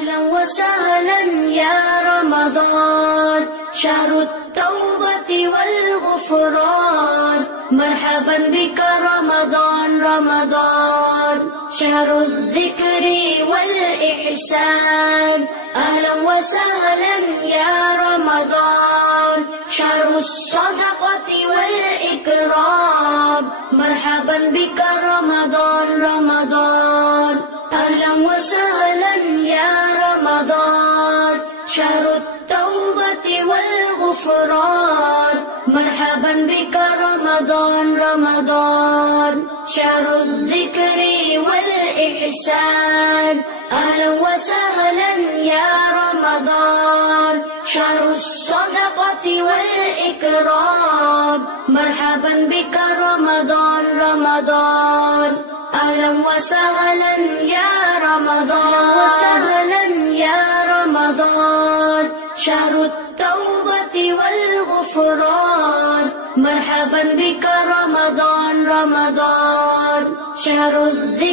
أهلا وسهلا يا رمضان شهر التوبة والغفران مرحبا بك رمضان رمضان شهر الذكر والإحسان أهلا وسهلا يا رمضان شهر الصدقة والإكرام مرحبا بك رمضان رمضان أهلا وسهلا يا رمضان شهر التوبة والغفران مرحبا بك رمضان رمضان شهر الذكر والإحسان أهلا وسهلا يا رمضان شهر الصدقة والإكرام مرحبا بك رمضان رمضان أهلا وسهلا يا رمضان وسهلا يا رمضان شهر التوبة والغفران مرحبا بك رمضان رمضان شهر الذكر